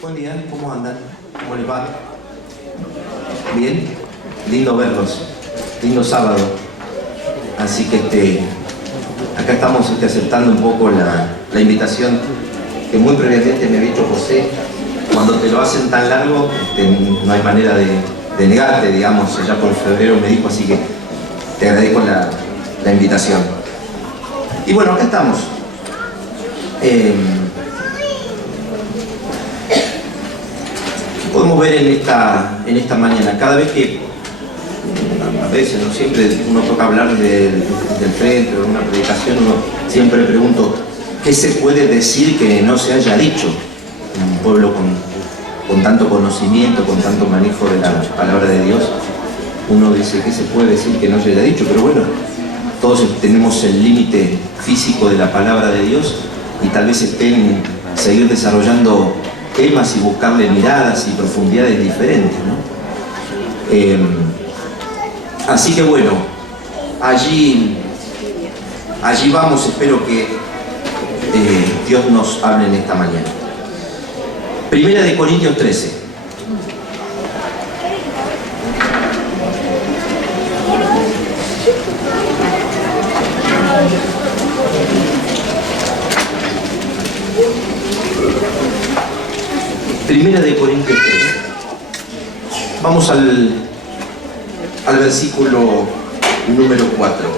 Buen día, ¿cómo andan? ¿Cómo les va? ¿Bien? Lindo verlos, lindo sábado. Así que acá estamos aceptando un poco la invitación que muy previamente me había hecho José. Cuando te lo hacen tan largo, no hay manera de negarte, digamos. Ya por febrero me dijo, así que te agradezco la invitación. Y bueno, acá estamos. ¿Qué podemos ver en esta mañana? Cada vez que, a veces, no siempre, uno toca hablar del frente o de una predicación, uno siempre pregunto, ¿qué se puede decir que no se haya dicho? Un pueblo con tanto conocimiento, con tanto manejo de la palabra de Dios, uno dice, ¿qué se puede decir que no se haya dicho? Pero bueno, todos tenemos el límite físico de la palabra de Dios y tal vez estén seguir desarrollando temas y buscarle miradas y profundidades diferentes, ¿no? Así que bueno, allí vamos. Espero que Dios nos hable en esta mañana. Primera de Corintios 13. Primera de Corintios 13. Vamos al versículo número 4.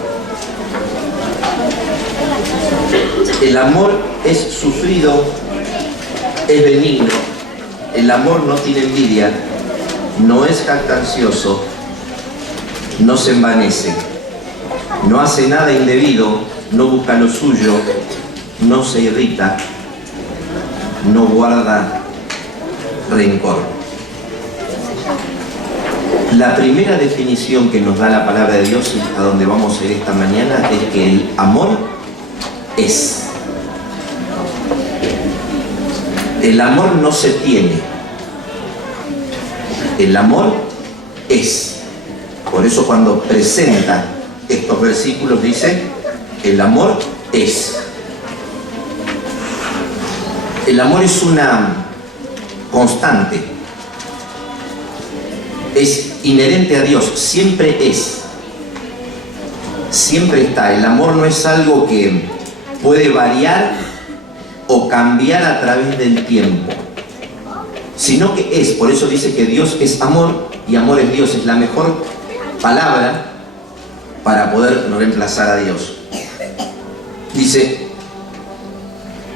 El amor es sufrido, es benigno. El amor no tiene envidia, no es jactancioso, no se envanece, no hace nada indebido, no busca lo suyo, no se irrita, no guarda rencor. La primera definición que nos da la palabra de Dios, a donde vamos a ir esta mañana, es que el amor es. El amor no se tiene. El amor es. Por eso cuando presenta estos versículos dice, el amor es. El amor es una constante. Es inherente a Dios, siempre es. Siempre está. El amor no es algo que puede variar o cambiar a través del tiempo, sino que es. Por eso dice que Dios es amor y amor es Dios. Es la mejor palabra para poder reemplazar a Dios. Dice,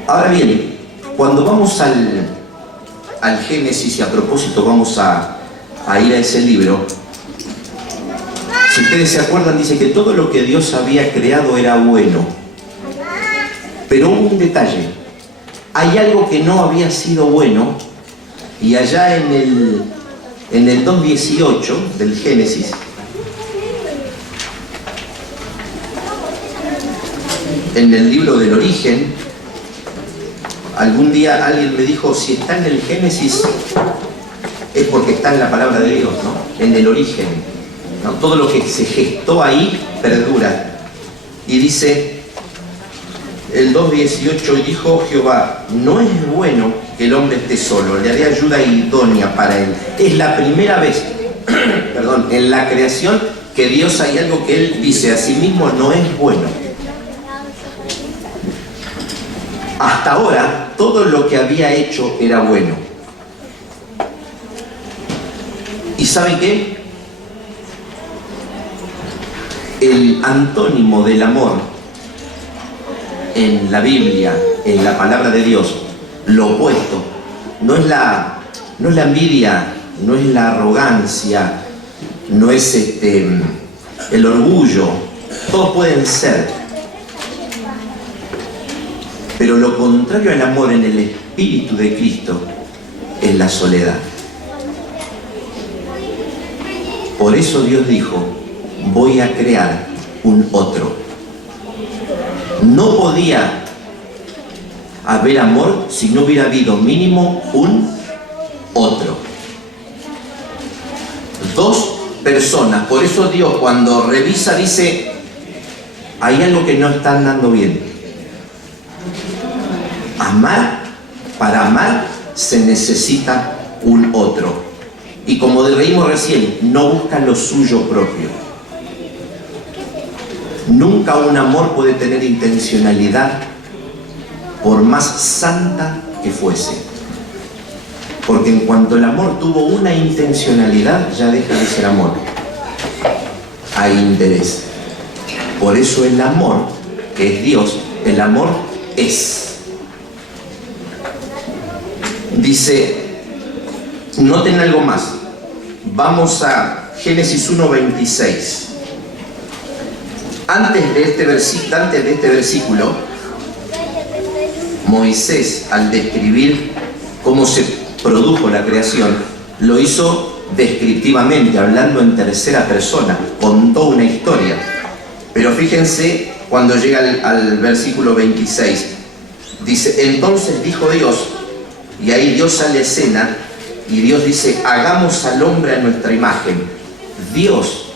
ahora bien, cuando vamos al Génesis, y a propósito vamos a ir a ese libro, si ustedes se acuerdan, dice que todo lo que Dios había creado era bueno, pero hubo un detalle. Hay algo que no había sido bueno, y allá en el 2:18 del Génesis, en el libro del origen, algún día alguien me dijo, si está en el Génesis es porque está en la palabra de Dios, ¿no? En el origen, ¿no? Todo lo que se gestó ahí perdura. Y dice el 2:18, y dijo Jehová, no es bueno que el hombre esté solo, le haré ayuda idónea para él. Es la primera vez perdón, en la creación que Dios, hay algo que él dice a sí mismo no es bueno. Hasta ahora todo lo que había hecho era bueno. ¿Y saben qué? El antónimo del amor en la Biblia, en la palabra de Dios, lo opuesto, no es la envidia, no es la arrogancia, no es el orgullo. Todos pueden ser, pero lo contrario al amor en el Espíritu de Cristo es la soledad. Por eso Dios dijo, voy a crear un otro. No podía haber amor si no hubiera habido mínimo un otro. Dos personas. Por eso Dios, cuando revisa, dice, hay algo que no está andando bien. Amar, para amar, se necesita un otro. Y como leímos recién, no busca lo suyo propio. Nunca un amor puede tener intencionalidad, por más santa que fuese. Porque en cuanto el amor tuvo una intencionalidad, ya deja de ser amor. Hay interés. Por eso el amor, que es Dios, el amor es. Dice, noten algo más. Vamos a Génesis 1:26. Antes de este versículo, Moisés, al describir cómo se produjo la creación, lo hizo descriptivamente, hablando en tercera persona, contó una historia. Pero fíjense cuando llega al versículo 26, dice, entonces dijo Dios, y ahí Dios sale a escena, y Dios dice, hagamos al hombre a nuestra imagen. Dios,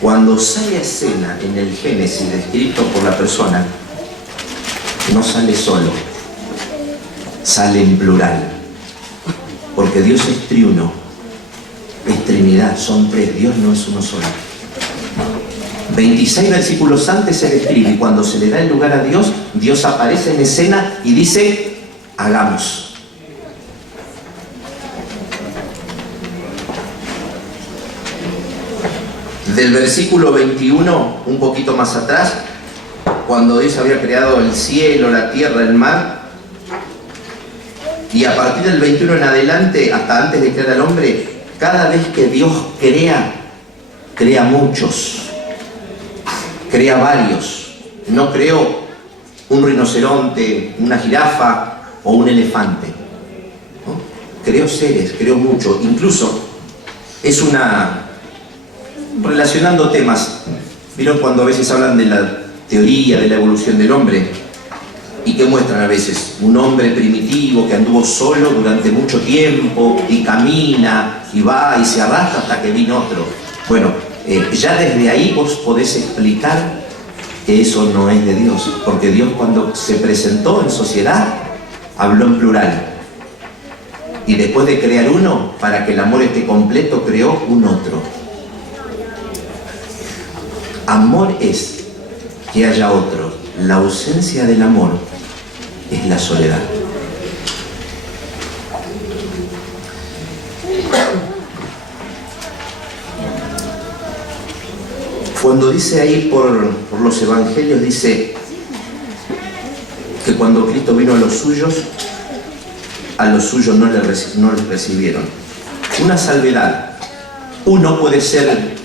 cuando sale a escena en el Génesis descrito por la persona, no sale solo, sale en plural, porque Dios es triuno, es Trinidad, son tres, Dios no es uno solo. 26 versículos antes se describe, y cuando se le da el lugar a Dios, Dios aparece en escena y dice, hagamos. Del versículo 21, un poquito más atrás, cuando Dios había creado el cielo, la tierra, el mar, y a partir del 21 en adelante, hasta antes de crear al hombre, cada vez que Dios crea muchos, crea varios. No creó un rinoceronte, una jirafa o un elefante, ¿no? Creó seres, creó mucho. Incluso es relacionando temas, ¿vieron cuando a veces hablan de la teoría de la evolución del hombre? ¿Y qué muestran a veces? Un hombre primitivo que anduvo solo durante mucho tiempo y camina y va y se arrastra hasta que vino otro. Bueno, ya desde ahí vos podés explicar que eso no es de Dios, porque Dios cuando se presentó en sociedad habló en plural, y después de crear uno, para que el amor esté completo, creó un otro. Amor es que haya otro. La ausencia del amor es la soledad. Cuando dice ahí por los evangelios, dice que cuando Cristo vino a los suyos no le recibieron. Una salvedad. Uno puede ser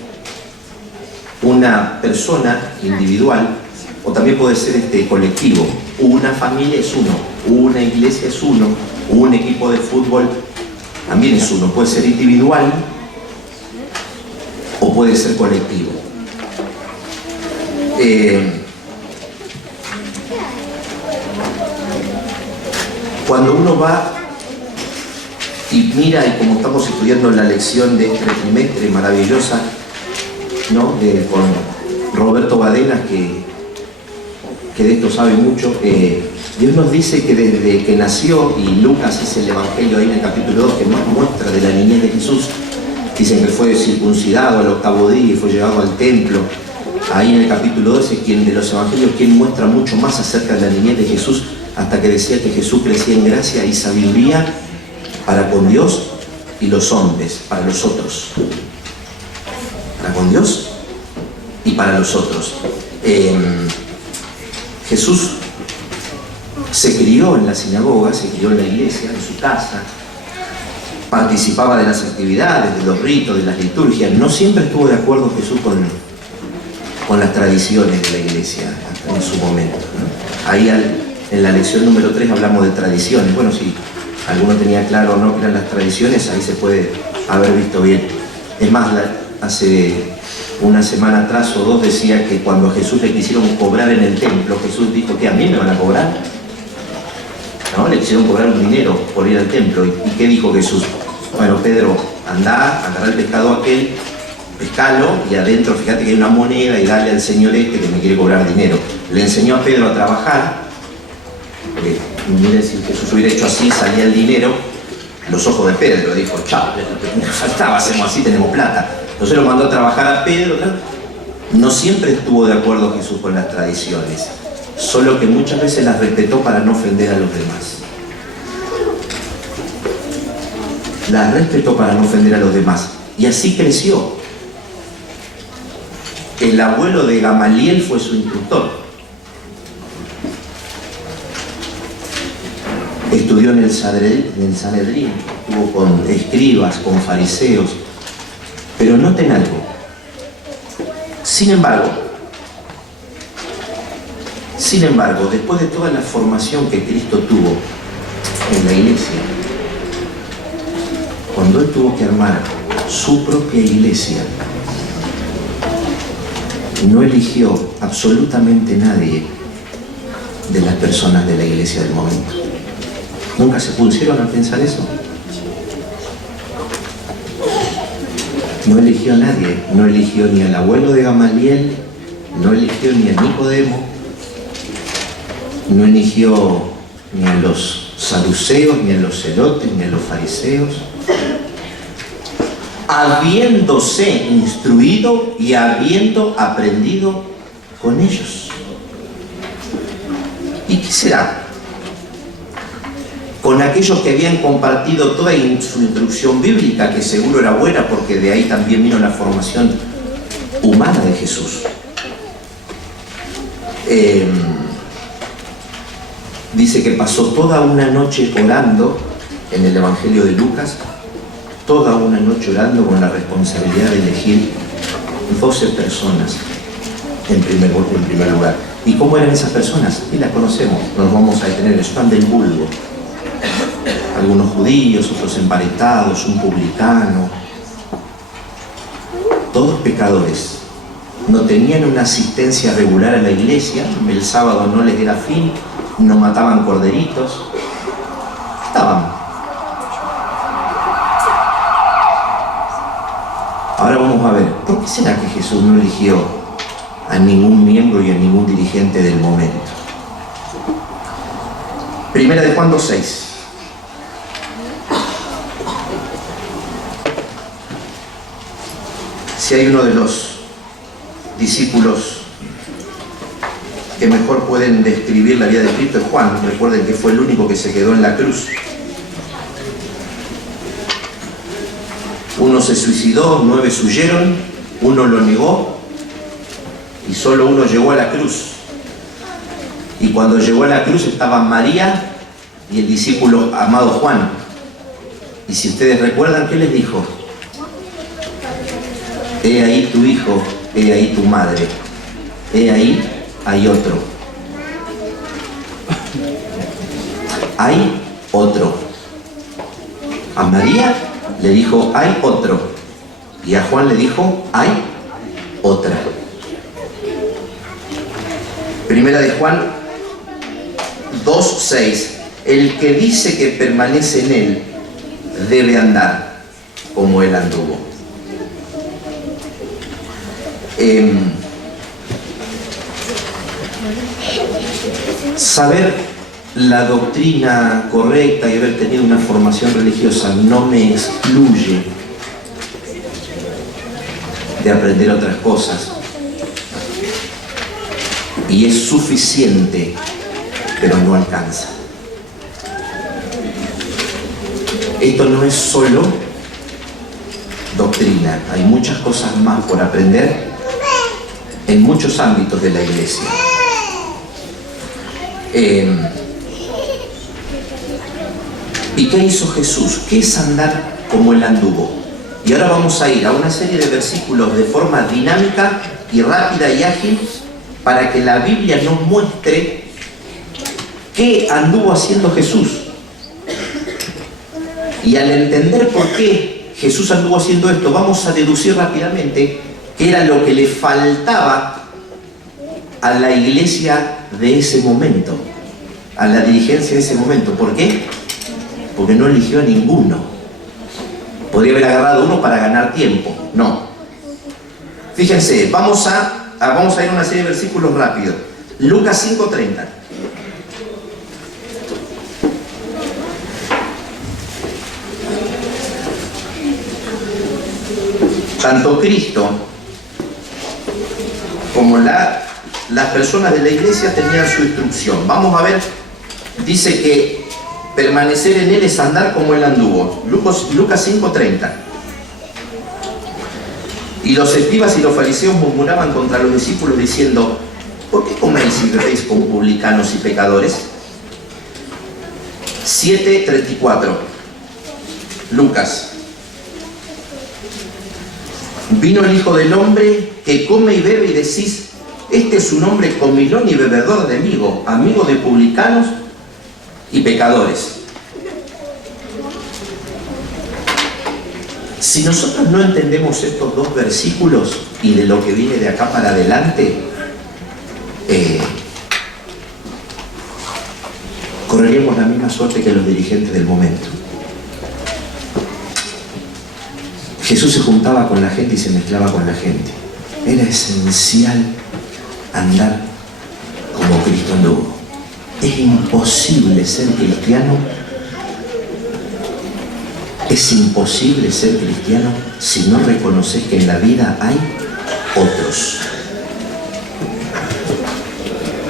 una persona individual o también puede ser colectivo. Una familia es uno, una iglesia es uno, un equipo de fútbol también es uno. Puede ser individual o puede ser colectivo. Cuando uno va y mira, y como estamos estudiando la lección de este trimestre maravillosa, ¿no? Con Roberto Badenas, que de esto sabe mucho, Dios nos dice que desde que nació, y Lucas es el evangelio ahí en el capítulo 2 que más muestra de la niñez de Jesús, dicen que fue circuncidado al 8º día y fue llevado al templo. Ahí en el capítulo 12, de los evangelios, quien muestra mucho más acerca de la niñez de Jesús, hasta que decía que Jesús crecía en gracia y sabiduría para con Dios y los hombres, para los otros. Para con Dios y para los otros. Jesús se crió en la sinagoga, se crió en la iglesia, en su casa, participaba de las actividades, de los ritos, de las liturgias. No siempre estuvo de acuerdo Jesús con las tradiciones de la iglesia hasta en su momento, ¿no? Ahí en la lección número 3 hablamos de tradiciones. Bueno, si alguno tenía claro o no que eran las tradiciones, ahí se puede haber visto bien. Es más, hace una semana atrás o dos decía que cuando a Jesús le quisieron cobrar en el templo, Jesús dijo que a mí me van a cobrar. ¿No? Le quisieron cobrar un dinero por ir al templo. ¿Y qué dijo Jesús? Bueno, Pedro, andá, agarrá el pescado aquel, pescalo, y adentro fíjate que hay una moneda y dale al señor que me quiere cobrar dinero. Le enseñó a Pedro a trabajar, Miren, si Jesús hubiera hecho así, salía el dinero, los ojos de Pedro, dijo, chao, me faltaba, hacemos así, tenemos plata. Entonces lo mandó a trabajar a Pedro, ¿no? No siempre estuvo de acuerdo Jesús con las tradiciones, solo que muchas veces las respetó para no ofender a los demás. Las respetó para no ofender a los demás. Y así creció. El abuelo de Gamaliel fue su instructor. Estudió en el Sanedrín, estuvo con escribas, con fariseos. Pero noten algo. Sin embargo, después de toda la formación que Cristo tuvo en la iglesia, cuando Él tuvo que armar su propia iglesia, no eligió absolutamente nadie de las personas de la iglesia del momento. ¿Nunca se pusieron a pensar eso? No eligió a nadie, no eligió ni al abuelo de Gamaliel, no eligió ni a Nicodemo, no eligió ni a los saduceos, ni a los celotes, ni a los fariseos, habiéndose instruido y habiendo aprendido con ellos. ¿Y qué será? Con aquellos que habían compartido toda su instrucción bíblica, que seguro era buena porque de ahí también vino la formación humana de Jesús. Dice que pasó toda una noche orando, en el Evangelio de Lucas, toda una noche orando con la responsabilidad de elegir 12 personas en primer lugar. ¿Y cómo eran esas personas? Y las conocemos, no nos vamos a detener, están del vulgo. Algunos judíos, otros emparentados, un publicano, todos pecadores. No tenían una asistencia regular a la iglesia, el sábado no les era fin, no mataban corderitos, estaban. Ahora vamos a ver, ¿por qué será que Jesús no eligió a ningún miembro y a ningún dirigente del momento? Primera de Juan 2:6. Si hay uno de los discípulos que mejor pueden describir la vida de Cristo es Juan. Recuerden que fue el único que se quedó en la cruz. Uno se suicidó, 9 huyeron, uno lo negó y solo uno llegó a la cruz. Y cuando llegó a la cruz estaban María y el discípulo amado Juan. Y si ustedes recuerdan, ¿qué les dijo? He ahí tu hijo, he ahí tu madre, he ahí hay otro. Hay otro. A María le dijo, hay otro. Y a Juan le dijo, hay otra. Primera de Juan 2:6. El que dice que permanece en él debe andar como él anduvo. Saber la doctrina correcta y haber tenido una formación religiosa no me excluye de aprender otras cosas, y es suficiente, pero no alcanza. Esto no es solo doctrina, hay muchas cosas más por aprender en muchos ámbitos de la iglesia. ¿Y qué hizo Jesús? ¿Qué es andar como él anduvo? Y ahora vamos a ir a una serie de versículos de forma dinámica y rápida y ágil para que la Biblia nos muestre qué anduvo haciendo Jesús. Y al entender por qué Jesús anduvo haciendo esto, vamos a deducir rápidamente qué era lo que le faltaba a la iglesia de ese momento, a la dirigencia de ese momento. ¿Por qué? Porque no eligió a ninguno. Podría haber agarrado uno para ganar tiempo. No. Fíjense, vamos a ir a una serie de versículos rápidos. Lucas 5:30. tanto Cristo como las personas de la iglesia tenían su instrucción. Vamos a ver, dice que permanecer en él es andar como él anduvo. Lucas 5:30. Y los escribas y los fariseos murmuraban contra los discípulos diciendo: ¿por qué coméis y bebéis con publicanos y pecadores? 7:34. Lucas. Vino el Hijo del Hombre que come y bebe y decís: este es un hombre comilón y bebedor de vino, amigo de publicanos y pecadores. Si nosotros no entendemos estos dos versículos y de lo que viene de acá para adelante, correríamos la misma suerte que los dirigentes del momento. Jesús se juntaba con la gente y se mezclaba con la gente. Era esencial andar como Cristo anduvo. Es imposible ser cristiano. Es imposible ser cristiano si no reconoces que en la vida hay otros.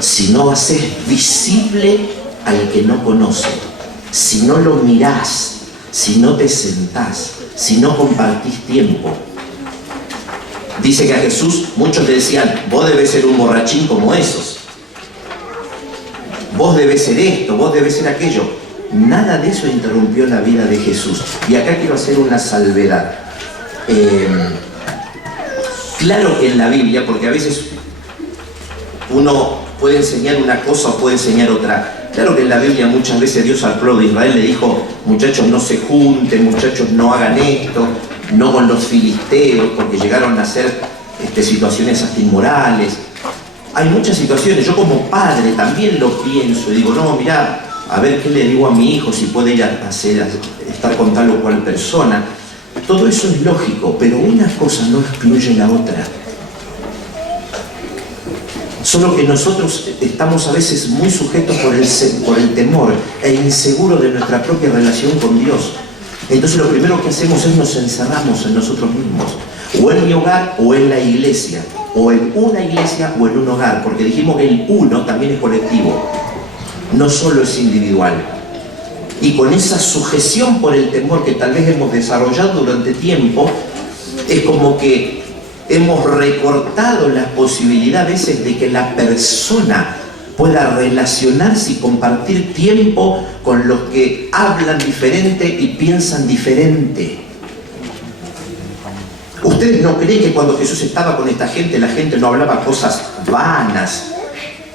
Si no haces visible al que no conoce, si no lo mirás, si no te sentás, si no compartís tiempo. Dice que a Jesús muchos le decían: vos debes ser un borrachín como esos, vos debes ser esto, vos debes ser aquello. Nada de eso interrumpió la vida de Jesús. Y acá quiero hacer una salvedad. Claro que en la Biblia, porque a veces uno puede enseñar una cosa o puede enseñar otra. Claro que en la Biblia muchas veces Dios al pueblo de Israel le dijo: muchachos, no se junten, muchachos, no hagan esto, no con los filisteos, porque llegaron a ser situaciones hasta inmorales. Hay muchas situaciones. Yo como padre también lo pienso y digo: no, mirá, a ver qué le digo a mi hijo, si puede ir a estar con tal o cual persona. Todo eso es lógico, pero una cosa no excluye la otra. Solo que nosotros estamos a veces muy sujetos por el temor e inseguros de nuestra propia relación con Dios. Entonces lo primero que hacemos es nos encerramos en nosotros mismos, o en mi hogar o en la iglesia, o en una iglesia o en un hogar, porque dijimos que el uno también es colectivo, no solo es individual. Y con esa sujeción por el temor que tal vez hemos desarrollado durante tiempo, es como que hemos recortado la posibilidad a veces de que la persona pueda relacionarse y compartir tiempo con los que hablan diferente y piensan diferente. ¿Ustedes no creen que cuando Jesús estaba con esta gente, la gente no hablaba cosas vanas,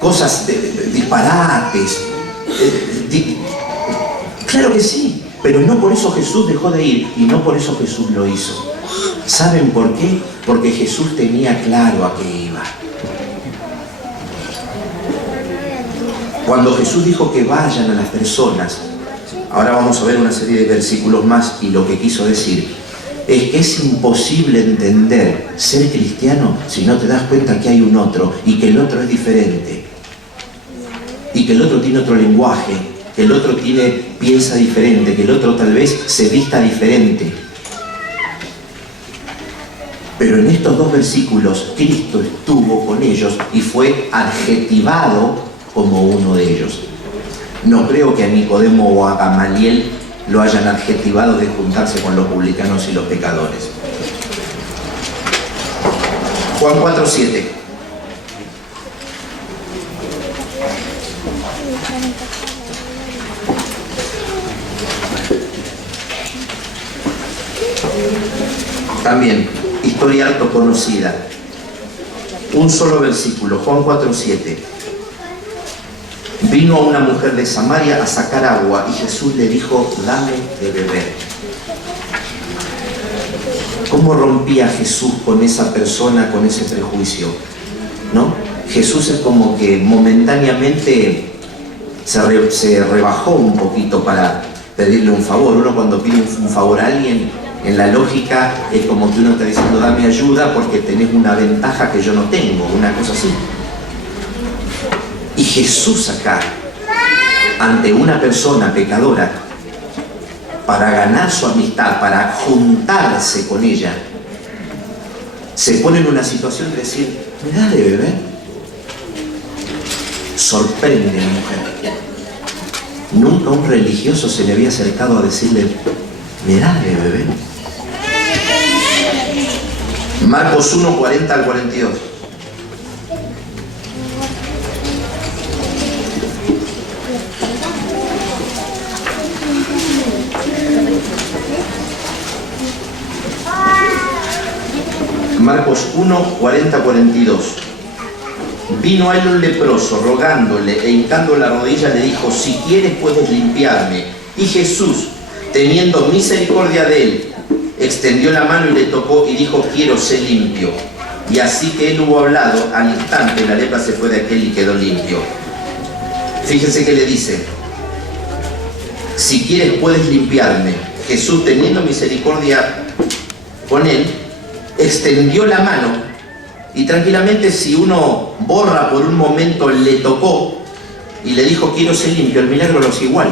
cosas disparates? Claro que sí, pero no por eso Jesús dejó de ir y no por eso Jesús lo hizo. ¿Saben por qué? Porque Jesús tenía claro a qué iba. Cuando Jesús dijo que vayan a las personas, ahora vamos a ver una serie de versículos más, y lo que quiso decir es que es imposible entender ser cristiano si no te das cuenta que hay un otro y que el otro es diferente. Y que el otro tiene otro lenguaje, que el otro piensa diferente, que el otro tal vez se vista diferente. Pero en estos dos versículos, Cristo estuvo con ellos y fue adjetivado como uno de ellos. No creo que a Nicodemo o a Gamaliel lo hayan adjetivado de juntarse con los publicanos y los pecadores. Juan 4:7. También, historia harto conocida. Un solo versículo, Juan 4:7. Vino a una mujer de Samaria a sacar agua y Jesús le dijo: dame de beber. ¿Cómo rompía Jesús con esa persona, con ese prejuicio? ¿No? Jesús es como que momentáneamente se rebajó un poquito para pedirle un favor. Uno cuando pide un favor a alguien, en la lógica es como que uno está diciendo: dame ayuda porque tenés una ventaja que yo no tengo, una cosa así. Y Jesús acá, ante una persona pecadora, para ganar su amistad, para juntarse con ella, se pone en una situación de decir, ¿me da de beber? Sorprende a la mujer. Nunca un religioso se le había acercado a decirle, ¿me da de beber? Marcos 1, 40 al 42. Marcos 1, 40, 42. Vino a él un leproso, rogándole e hincando la rodilla, le dijo, si quieres puedes limpiarme. Y Jesús, teniendo misericordia de él, extendió la mano y le tocó y dijo, quiero ser limpio. Y así que él hubo hablado, al instante la lepra se fue de aquel y quedó limpio. Fíjense que le dice, si quieres puedes limpiarme. Jesús, teniendo misericordia con él, extendió la mano y tranquilamente, si uno borra por un momento, le tocó y le dijo quiero ser limpio, el milagro lo es igual.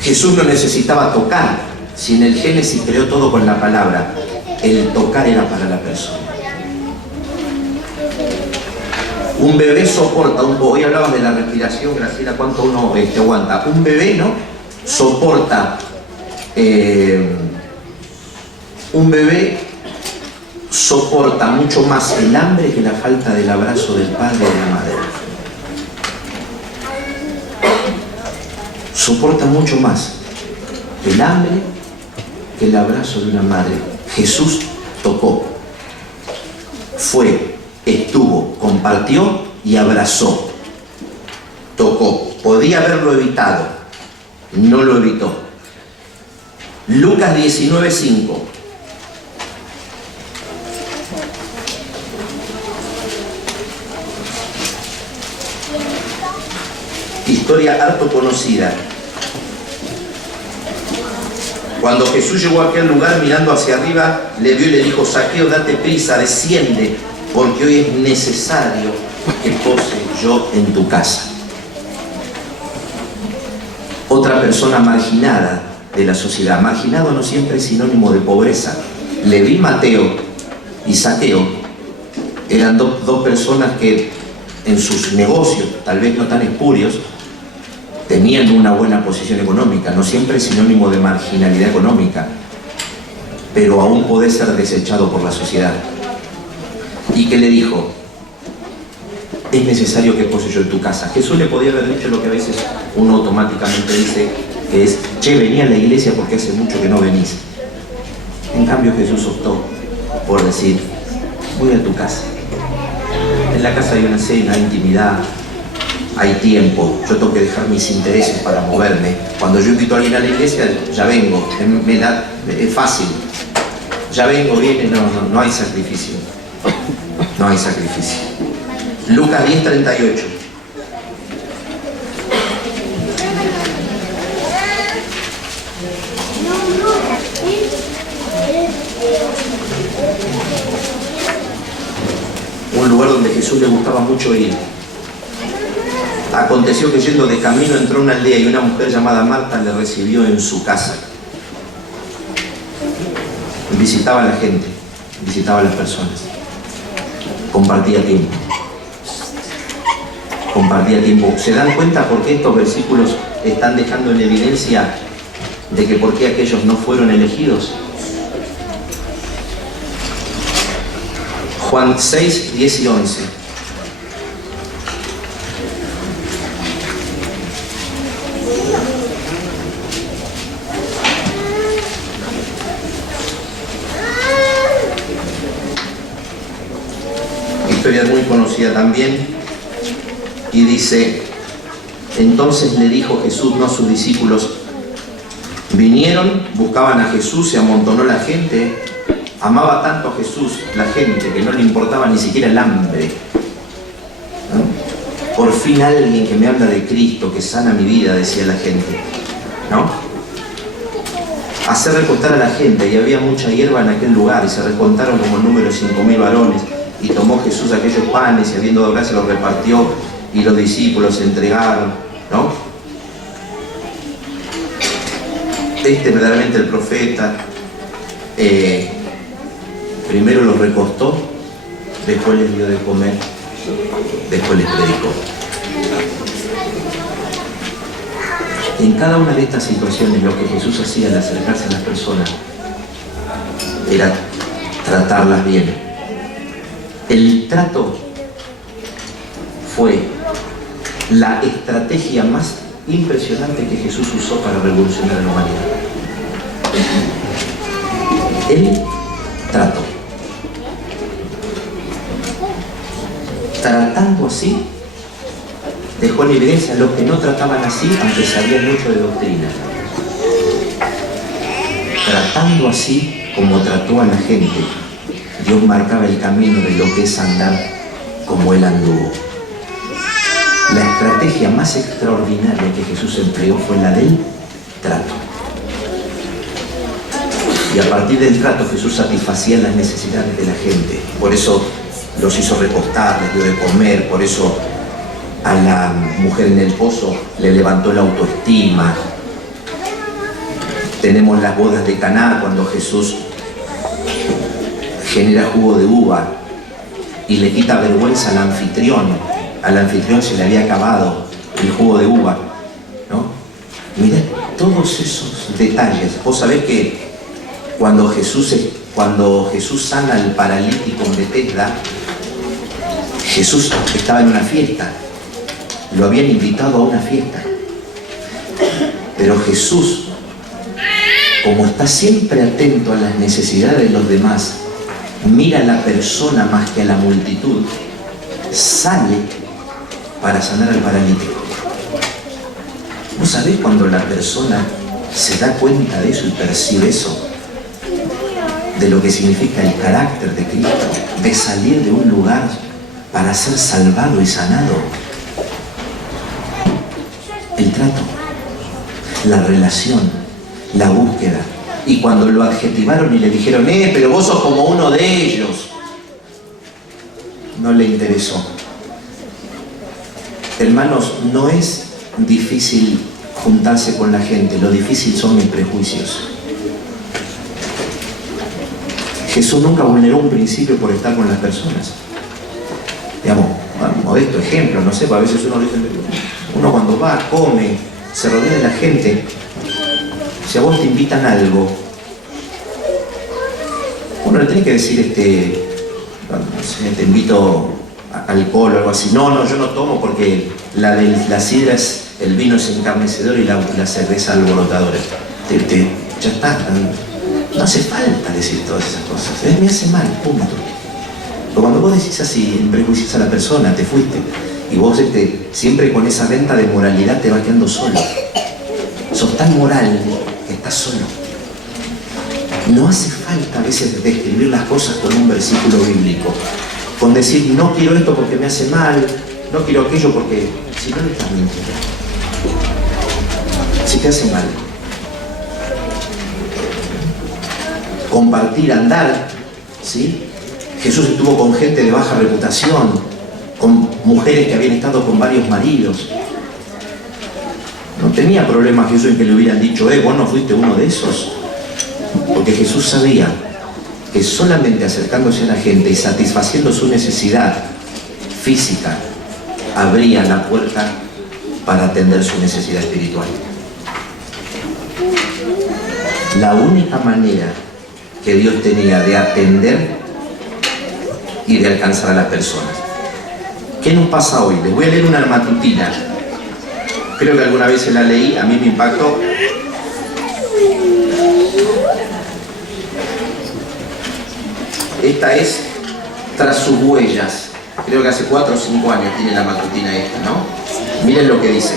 Jesús no necesitaba tocar, si en el Génesis creó todo con la palabra, el tocar era para la persona. Un bebé soporta, hoy hablabas de la respiración, Graciela, cuánto uno aguanta. Un bebé, ¿no? Soporta, un bebé soporta mucho más el hambre que la falta del abrazo del padre y de la madre. Soporta mucho más el hambre que el abrazo de una madre. Jesús tocó, fue, estuvo, compartió y abrazó. Tocó. Podía haberlo evitado, no lo evitó. Lucas 19, 5. Historia harto conocida. Cuando Jesús llegó a aquel lugar, mirando hacia arriba, le vio y le dijo, Zaqueo, date prisa, desciende, porque hoy es necesario que pose yo en tu casa. Otra persona marginada de la sociedad. Marginado no siempre es sinónimo de pobreza. Leví, Mateo y Zaqueo eran dos personas que en sus negocios, tal vez no tan espurios, tenían una buena posición económica. No siempre es sinónimo de marginalidad económica, pero aún puede ser desechado por la sociedad. ¿Y qué le dijo? Es necesario que pose yo en tu casa. Jesús le podía haber dicho lo que a veces uno automáticamente dice, que es, che, vení a la iglesia porque hace mucho que no venís. En cambio Jesús optó por decir, voy a tu casa. En la casa hay una cena, hay intimidad, hay tiempo. Yo tengo que dejar mis intereses para moverme. Cuando yo invito a alguien a la iglesia, ya vengo, es fácil. Ya vengo, viene, no hay sacrificio. No hay sacrificio. Lucas 10, 38. Un lugar donde Jesús le gustaba mucho ir. Aconteció que yendo de camino entró a una aldea y una mujer llamada Marta le recibió en su casa. Visitaba a la gente, visitaba a las personas, compartía tiempo. Compartía tiempo. ¿Se dan cuenta por qué estos versículos están dejando en evidencia de que por qué aquellos no fueron elegidos? Juan 6, 10 y 11. Historia muy conocida también, y dice, entonces le dijo Jesús, no a sus discípulos, vinieron, buscaban a Jesús, se amontonó la gente, amaba tanto a Jesús la gente que no le importaba ni siquiera el hambre, ¿no? Por fin alguien que me habla de Cristo, que sana mi vida, decía la gente, ¿no? Hacer recostar a la gente, y había mucha hierba en aquel lugar, y se recontaron como el número de 5.000 varones. Y tomó Jesús aquellos panes y habiendo dado gracias los repartió y los discípulos se entregaron, ¿no? Este es verdaderamente el profeta. Primero los recostó, después les dio de comer, después les predicó. En cada una de estas situaciones lo que Jesús hacía al acercarse a las personas era tratarlas bien. El trato fue la estrategia más impresionante que Jesús usó para revolucionar a la humanidad. El trato. Tratando así, dejó en evidencia a los que no trataban así, aunque sabían mucho de doctrina. Tratando así como trató a la gente, Dios marcaba el camino de lo que es andar como Él anduvo. La estrategia más extraordinaria que Jesús empleó fue la del trato. Y a partir del trato Jesús satisfacía las necesidades de la gente. Por eso los hizo recostar, les dio de comer, por eso a la mujer en el pozo le levantó la autoestima. Tenemos las bodas de Caná, cuando Jesús genera jugo de uva y le quita vergüenza al anfitrión. Al anfitrión se le había acabado el jugo de uva, ¿no? Mirad todos esos detalles. Vos sabés que cuando Jesús sana al paralítico en Betesda, Jesús estaba en una fiesta. Lo habían invitado a una fiesta. Pero Jesús, como está siempre atento a las necesidades de los demás, mira a la persona más que a la multitud, sale para sanar al paralítico. ¿No sabés cuando la persona se da cuenta de eso y percibe eso? De lo que significa el carácter de Cristo, de salir de un lugar para ser salvado y sanado. El trato, la relación, la búsqueda. Y cuando lo adjetivaron y le dijeron, pero vos sos como uno de ellos, no le interesó. Hermanos, no es difícil juntarse con la gente, lo difícil son mis prejuicios. Jesús nunca vulneró un principio por estar con las personas. Digamos, modesto ejemplo, no sé, a veces uno cuando va, come, se rodea de la gente. Si a vos te invitan algo, uno le tenés que decir, no sé, te invito a alcohol o algo así. No, yo no tomo porque la sidra el vino es encarnecedor y la cerveza alborotadora. Ya está, no hace falta decir todas esas cosas. Me hace mal, punto. Pero cuando vos decís así, prejuicias a la persona, te fuiste, y vos siempre con esa venta de moralidad te vas quedando solo. Sos tan moral que estás solo. No hace falta a veces describir las cosas con un versículo bíblico, con decir no quiero esto porque me hace mal, no quiero aquello porque si no le estás mintiendo, si te hace mal. Compartir, andar, ¿sí? Jesús estuvo con gente de baja reputación, con mujeres que habían estado con varios maridos. No tenía problema Jesús en que le hubieran dicho, vos no fuiste uno de esos. Porque Jesús sabía que solamente acercándose a la gente y satisfaciendo su necesidad física, abría la puerta para atender su necesidad espiritual. La única manera que Dios tenía de atender y de alcanzar a las personas. ¿Qué nos pasa hoy? Les voy a leer una matutina. Creo que alguna vez se la leí, a mí me impactó. Esta es Tras sus huellas. Creo que hace 4 o 5 años tiene la matutina esta, ¿no? Miren lo que dice.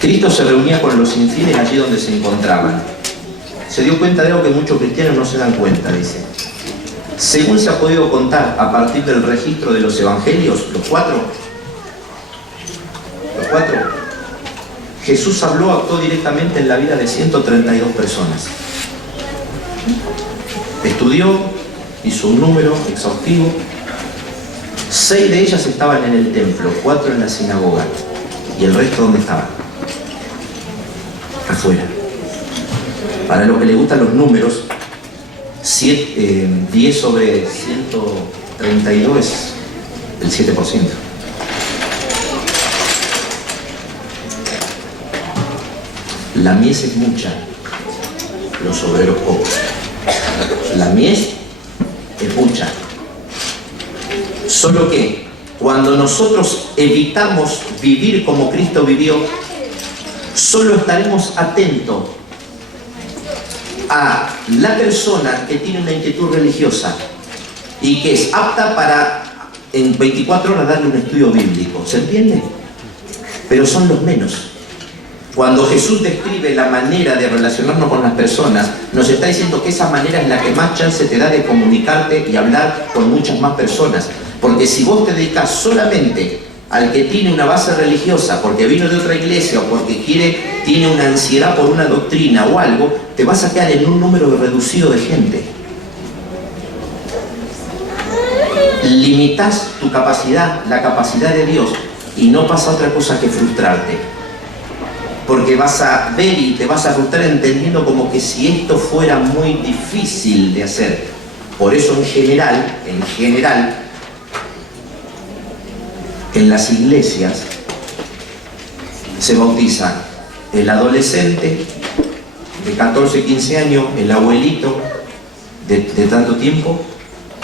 Cristo se reunía con los infieles allí donde se encontraban. Se dio cuenta de algo que muchos cristianos no se dan cuenta, dice. Según se ha podido contar a partir del registro de los evangelios, los cuatro, Jesús actuó directamente en la vida de 132 personas. Estudió, hizo un número exhaustivo. 6 de ellas estaban en el templo, 4 en la sinagoga. ¿Y el resto dónde estaban? Afuera. Para los que les gustan los números, 10 sobre 132 es el 7%. La mies es mucha, los obreros pocos. La mies es mucha. Solo que cuando nosotros evitamos vivir como Cristo vivió, solo estaremos atentos a la persona que tiene una inquietud religiosa y que es apta para en 24 horas darle un estudio bíblico. ¿Se entiende? Pero son los menos. Cuando Jesús describe la manera de relacionarnos con las personas, nos está diciendo que esa manera es la que más chance te da de comunicarte y hablar con muchas más personas. Porque si vos te dedicas solamente al que tiene una base religiosa, porque vino de otra iglesia o porque tiene una ansiedad por una doctrina o algo, te vas a quedar en un número reducido de gente. Limitas tu capacidad, la capacidad de Dios, y no pasa otra cosa que frustrarte. Porque vas a ver y te vas a frustrar entendiendo como que si esto fuera muy difícil de hacer. Por eso en general, en las iglesias se bautiza el adolescente de 14, 15 años, el abuelito de tanto tiempo,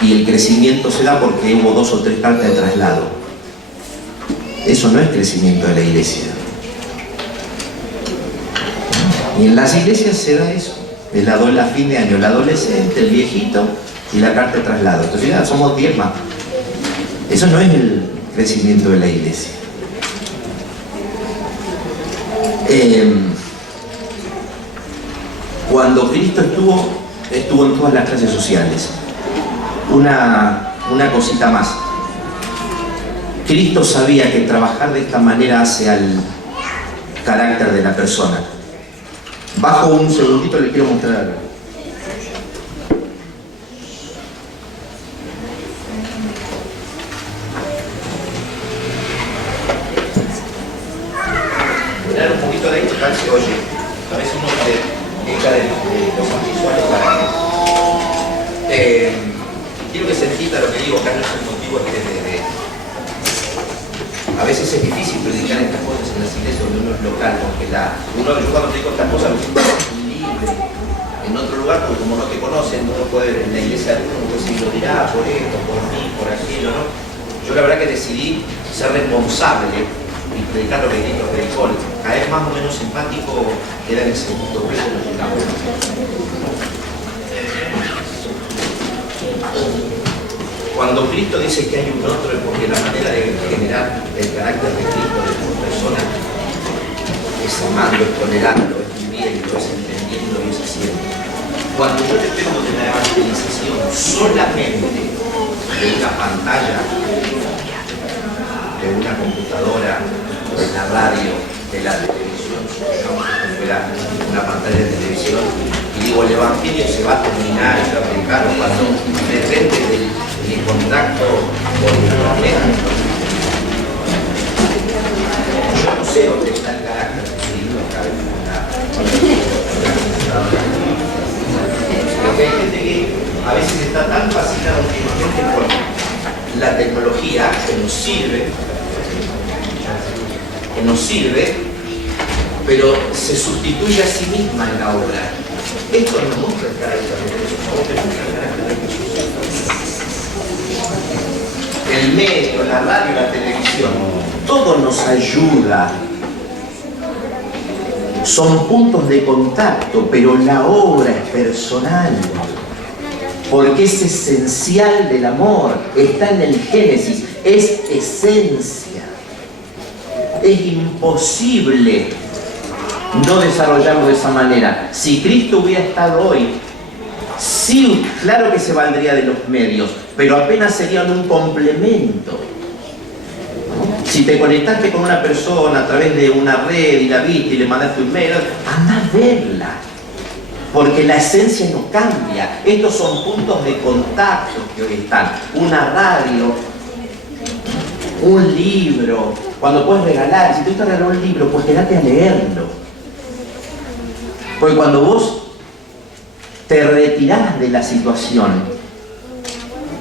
y el crecimiento se da porque hubo 2 o 3 cartas de traslado. Eso no es crecimiento de la iglesia. Y en las iglesias se da eso, a fin de año, el adolescente, el viejito y la carta de traslado. Entonces ya somos 10 más. Eso no es el crecimiento de la iglesia. Cuando Cristo estuvo en todas las clases sociales. Una cosita más. Cristo sabía que trabajar de esta manera hace al carácter de la persona. Bajo un segundito, le quiero mostrar algo. Mirar un poquito de ahí, tal se oye. A veces uno se deja de cosas visuales para que... quiero que se entienda lo que digo, acá no es un motivo a veces es difícil predicar estas cosas en las iglesias donde uno es local, porque yo cuando te digo estas cosas me siento libre. En otro lugar, porque como no te conocen, uno puede, en la iglesia uno puede decir, lo dirá por esto, por mí, por aquello, ¿no? Yo la verdad que decidí ser responsable y predicar lo que Cristo predicó. Caer más o menos simpático era en el segundo plano, no llegamos. Cuando Cristo dice que hay un otro es porque la manera de generar el carácter de Cristo de tu persona es amando, es tolerando, es viviendo, es entendiendo y es haciendo. Cuando yo dependo de la evangelización solamente de una pantalla, de una computadora, de la radio, de la televisión, supongamos que fuera una pantalla de televisión, y digo, el evangelio se va a terminar y se va a predicar cuando depende de mi contacto con internet. Yo no sé dónde está el carácter de Cristo acá en la computadora. Pero que hay gente que a veces está tan fascinada últimamente por la tecnología que nos sirve, pero se sustituye a sí misma en la obra. Esto no muestra el carácter de Jesús, muestra el carácter de Jesús. El medio, la radio, la televisión, todo nos ayuda. Son puntos de contacto, pero la obra es personal. Porque es esencial del amor, está en el Génesis, es esencia. Es imposible no desarrollarlo de esa manera. Si Cristo hubiera estado hoy, sí, claro que se valdría de los medios, pero apenas serían un complemento. Si te conectaste con una persona a través de una red y la viste y le mandaste un mail, anda a verla. Porque la esencia no cambia. Estos son puntos de contacto que hoy están. Una radio, un libro. Cuando puedes regalar, si tú te regalas un libro, pues quédate a leerlo. Porque cuando vos te retirás de la situación,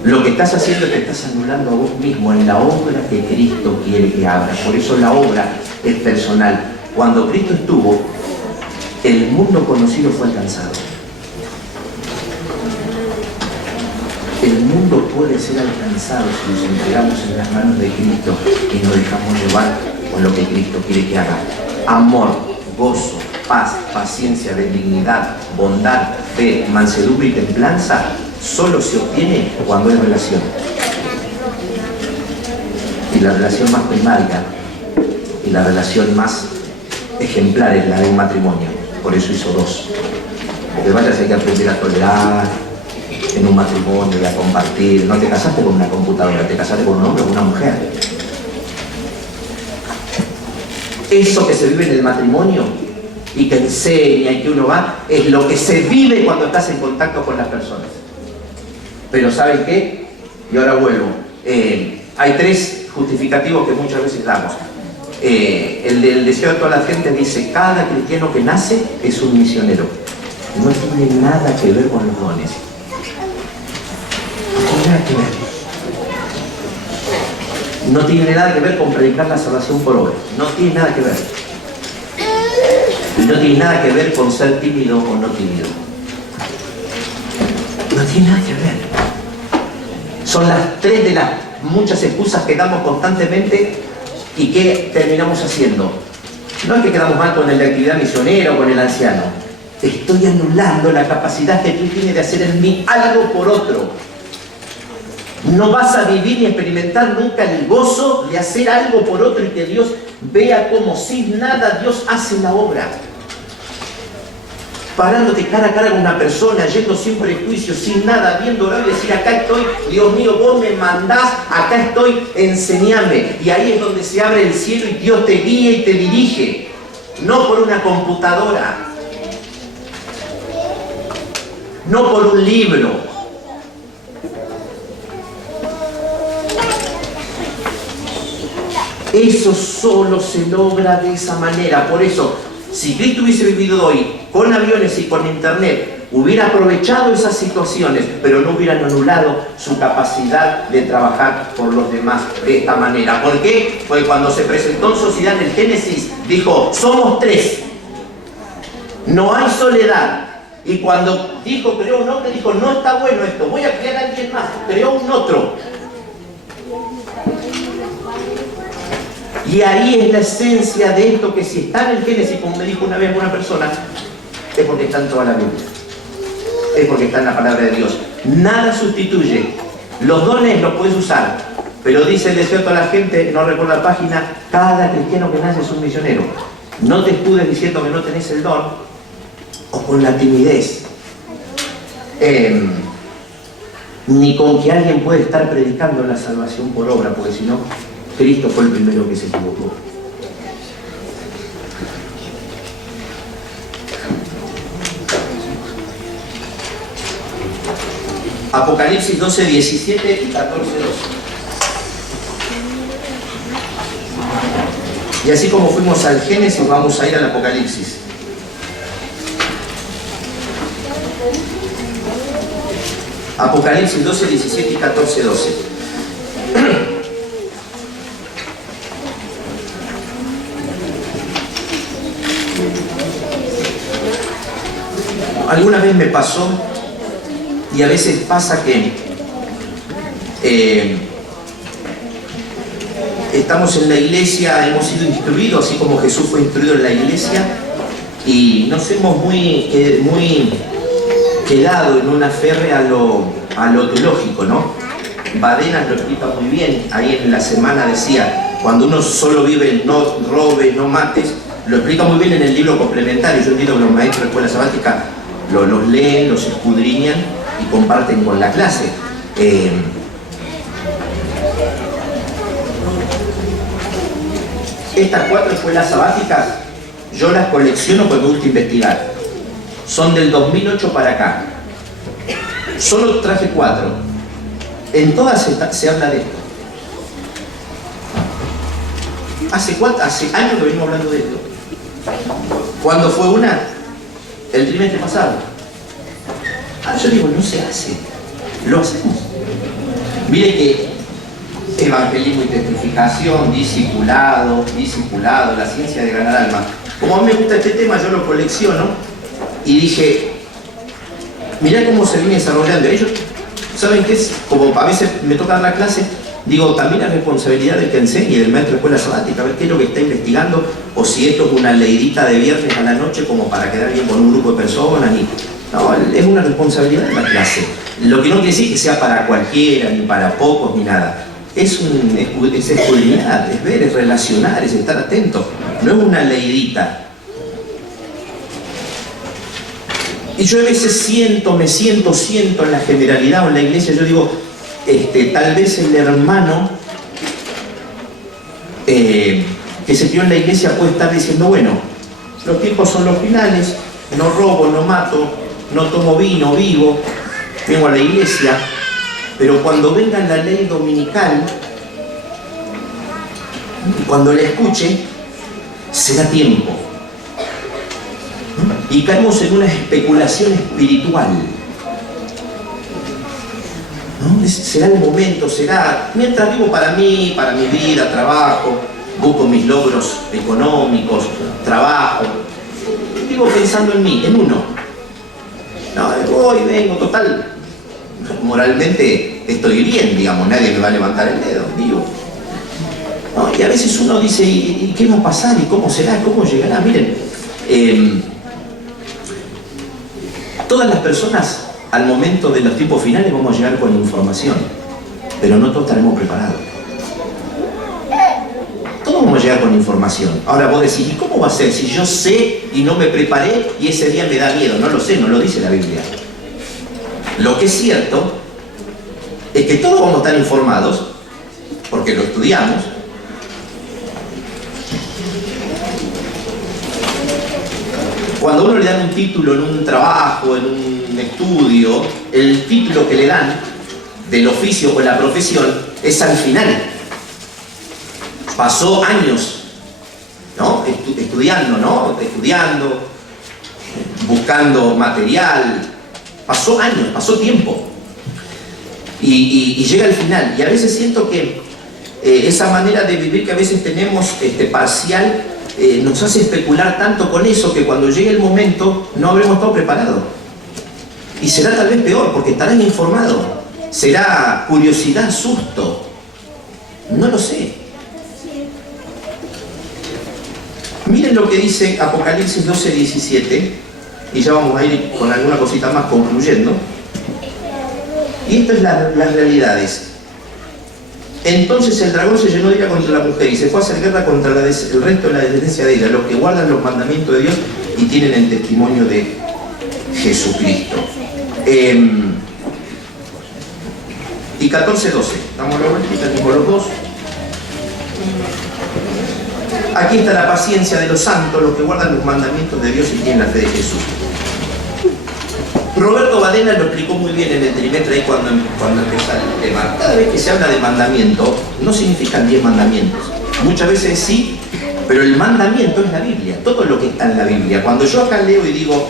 lo que estás haciendo es que estás anulando a vos mismo en la obra que Cristo quiere que hagas. Por eso la obra es personal. Cuando Cristo estuvo, el mundo conocido fue alcanzado. El mundo puede ser alcanzado si nos entregamos en las manos de Cristo y nos dejamos llevar con lo que Cristo quiere que haga. Amor, gozo, paz, paciencia, benignidad, bondad, fe, mansedumbre y templanza solo se obtiene cuando hay relación. Y la relación más primaria y la relación más ejemplar es la de un matrimonio. Por eso hizo dos. Porque vayas, hay que aprender a tolerar en un matrimonio y a compartir. No te casaste con una computadora, te casaste con un hombre o con una mujer. Eso que se vive en el matrimonio y que enseña y que uno va, es lo que se vive cuando estás en contacto con las personas. Pero ¿saben qué? Y ahora vuelvo. Hay tres justificativos que muchas veces damos. El del deseo de toda la gente dice: cada cristiano que nace es un misionero. No tiene nada que ver con los dones. No tiene nada que ver. No tiene nada que ver con predicar la salvación por obra. No tiene nada que ver. Y no tiene nada que ver con ser tímido o no tímido. No tiene nada que ver. Son las tres de las muchas excusas que damos constantemente y que terminamos haciendo. No es que quedamos mal con el de actividad misionera o con el anciano. Estoy anulando la capacidad que tú tienes de hacer en mí algo por otro. No vas a vivir ni experimentar nunca el gozo de hacer algo por otro y que Dios vea cómo sin nada Dios hace la obra. Parándote cara a cara con una persona, yendo sin prejuicio, sin nada, viendo orar y decir: acá estoy, Dios mío, vos me mandás, acá estoy, enseñame. Y ahí es donde se abre el cielo y Dios te guía y te dirige. No por una computadora, no por un libro. Eso solo se logra de esa manera. Por eso, si Cristo hubiese vivido hoy con aviones y con internet, hubiera aprovechado esas situaciones, pero no hubieran anulado su capacidad de trabajar por los demás de esta manera. ¿Por qué? Porque cuando se presentó en sociedad en el Génesis, dijo: somos tres, no hay soledad. Y cuando dijo, creó un hombre, dijo: no está bueno esto, voy a crear a alguien más. Creó un otro. Y ahí es la esencia de esto, que si está en el Génesis, como me dijo una vez una persona, es porque está en toda la Biblia. Es porque está en la palabra de Dios. Nada sustituye. Los dones los puedes usar, pero dice el deseo de toda la gente, no recuerdo la página: cada cristiano que nace es un misionero. No te escudes diciendo que no tenés el don, o con la timidez, ni con que alguien puede estar predicando la salvación por obra, porque si no, Cristo fue el primero que se equivocó. Apocalipsis 12, 17 y 14, 12. Y así como fuimos al Génesis, vamos a ir al Apocalipsis. Apocalipsis 12, 17 y 14, 12. Alguna vez me pasó, y a veces pasa, que estamos en la iglesia, hemos sido instruidos, así como Jesús fue instruido en la iglesia, y nos hemos muy quedado en una férrea a lo teológico, ¿no? Badenas lo explica muy bien, ahí en la semana decía: cuando uno solo vive, no robes, no mates. Lo explica muy bien en el libro complementario. Yo entiendo que los maestros de escuela sabática los leen, los escudriñan y comparten con la clase. Estas 4 escuelas sabáticas yo las colecciono porque me gusta investigar. Son del 2008 para acá. Solo traje 4. En todas se habla de esto. Hace años que venimos hablando de esto. ¿Cuándo fue una? El trimestre pasado. Ahora yo digo, no se hace, lo hacemos. Mire que evangelismo y testificación, discipulado, la ciencia de ganar alma. Como a mí me gusta este tema, yo lo colecciono y dije, mirá cómo se viene desarrollando. Ellos, ¿saben qué es? Como a veces me toca dar la clase, digo, también la responsabilidad del que enseñe y del maestro de escuela sabática, a ver qué es lo que está investigando, o si esto es una leidita de viernes a la noche como para quedar bien con un grupo de personas. No, es una responsabilidad de la clase. Lo que no quiere decir que sea para cualquiera, ni para pocos, ni nada. Es escudriñar, es ver, es relacionar, es estar atento. No es una leidita. Y yo a veces me siento en la generalidad o en la iglesia, yo digo, tal vez el hermano que se crió en la iglesia puede estar diciendo, bueno, los tiempos son los finales, no robo, no mato, no tomo vino, vivo, vengo a la iglesia, pero cuando venga la ley dominical, cuando la escuche, será tiempo. Y caemos en una especulación espiritual. ¿No? Será el momento, será, mientras vivo para mí, para mi vida, trabajo, busco mis logros económicos, trabajo, vivo pensando en mí, en uno. No, voy, vengo, total, moralmente estoy bien, digamos, nadie me va a levantar el dedo, vivo. No, y a veces uno dice, ¿y qué va a pasar? ¿Y cómo será? ¿Cómo llegará? Miren, todas las personas al momento de los tiempos finales vamos a llegar con información, pero no todos estaremos preparados. Todos vamos a llegar con información. Ahora vos decís, ¿y cómo va a ser si yo sé y no me preparé y ese día me da miedo? No lo sé, no lo dice la Biblia. Lo que es cierto es que todos vamos a estar informados, porque lo estudiamos. Cuando a uno le dan un título en un trabajo, en un estudio, el título que le dan del oficio o la profesión es al final. Pasó años, ¿no? Estudiando, buscando material. Pasó años, pasó tiempo. Y llega al final. Y a veces siento que esa manera de vivir que a veces tenemos parcial, nos hace especular tanto con eso que cuando llegue el momento no habremos estado preparados. Y será tal vez peor, porque estarán informados. Será curiosidad, susto. No lo sé. Miren lo que dice Apocalipsis 12:17, y ya vamos a ir con alguna cosita más concluyendo. Y esto es las realidades. Entonces el dragón se llenó de ira contra la mujer y se fue a hacer guerra contra el resto de la descendencia de ella, los que guardan los mandamientos de Dios y tienen el testimonio de Jesucristo. Y 14:12, damos la vueltita con los dos. Aquí está la paciencia de los santos, los que guardan los mandamientos de Dios y tienen la fe de Jesús. Roberto Badena lo explicó muy bien en el trimestre ahí cuando empezó el tema. Cada vez que se habla de mandamiento, no significan 10 mandamientos. Muchas veces sí, pero el mandamiento es la Biblia, todo lo que está en la Biblia. Cuando yo acá leo y digo,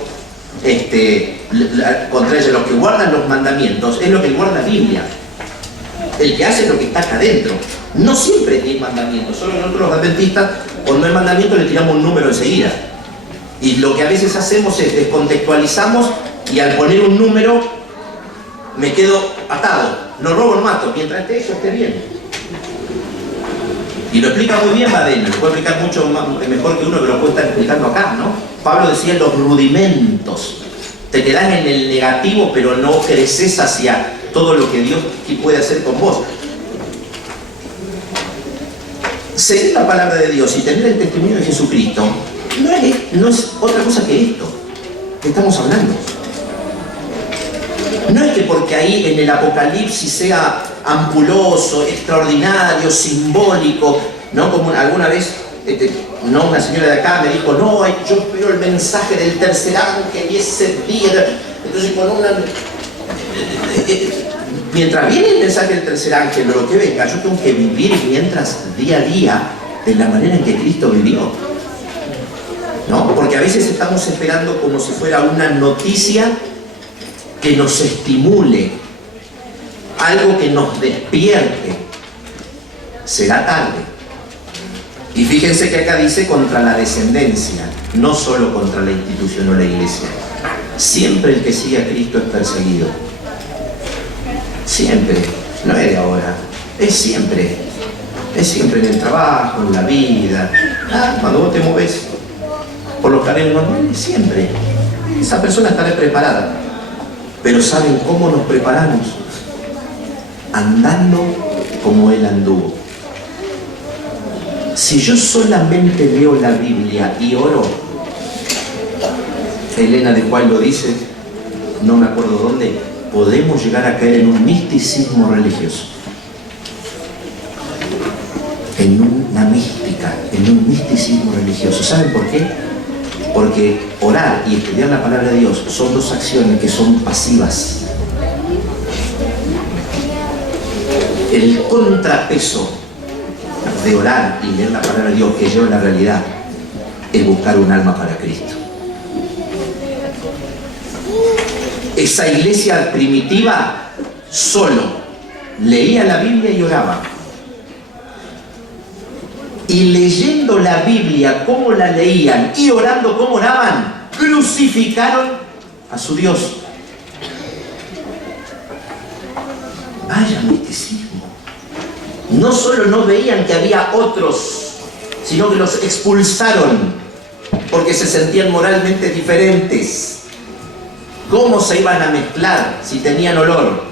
contra ellos, los que guardan los mandamientos, es lo que guarda la Biblia. El que hace lo que está acá adentro. No siempre hay mandamientos, solo nosotros los adventistas, cuando hay mandamiento le tiramos un número enseguida. Y lo que a veces hacemos es descontextualizamos y al poner un número me quedo atado. No robo, no mato, mientras eso esté bien. Y lo explica muy bien Badena, lo puede explicar mucho mejor que uno que lo puede estar explicando acá, ¿no? Pablo decía los rudimentos. Te quedás en el negativo, pero no creces hacia todo lo que Dios puede hacer con vos. Seguir la palabra de Dios y tener el testimonio de Jesucristo no es otra cosa que esto que estamos hablando. No es que porque ahí en el Apocalipsis sea ampuloso, extraordinario, simbólico, ¿no? Como alguna vez no, una señora de acá me dijo, no, yo espero el mensaje del tercer ángel y ese día. Entonces con una... mientras viene el mensaje del tercer ángel o lo que venga, yo tengo que vivir mientras día a día de la manera en que Cristo vivió, ¿no? Porque a veces estamos esperando como si fuera una noticia que nos estimule, algo que nos despierte, será tarde. Y fíjense que acá dice contra la descendencia, no solo contra la institución o la iglesia. Siempre el que sigue a Cristo es perseguido. Siempre, no es de ahora, es siempre. Es siempre en el trabajo, en la vida, cuando vos te mueves por los caminos normales, siempre. Esa persona estará preparada. Pero ¿saben cómo nos preparamos? Andando como Él anduvo. Si yo solamente leo la Biblia y oro, Elena de White lo dice, no me acuerdo dónde, podemos llegar a caer en un misticismo religioso. En una mística, en un misticismo religioso. ¿Saben por qué? Porque orar y estudiar la palabra de Dios son dos acciones que son pasivas. El contrapeso de orar y leer la palabra de Dios que lleva a la realidad es buscar un alma para Cristo. Esa iglesia primitiva solo leía la Biblia y oraba. Y leyendo la Biblia como la leían y orando como oraban, crucificaron a su Dios. Vaya misticismo. No solo no veían que había otros, sino que los expulsaron porque se sentían moralmente diferentes. ¿Cómo se iban a mezclar si tenían olor?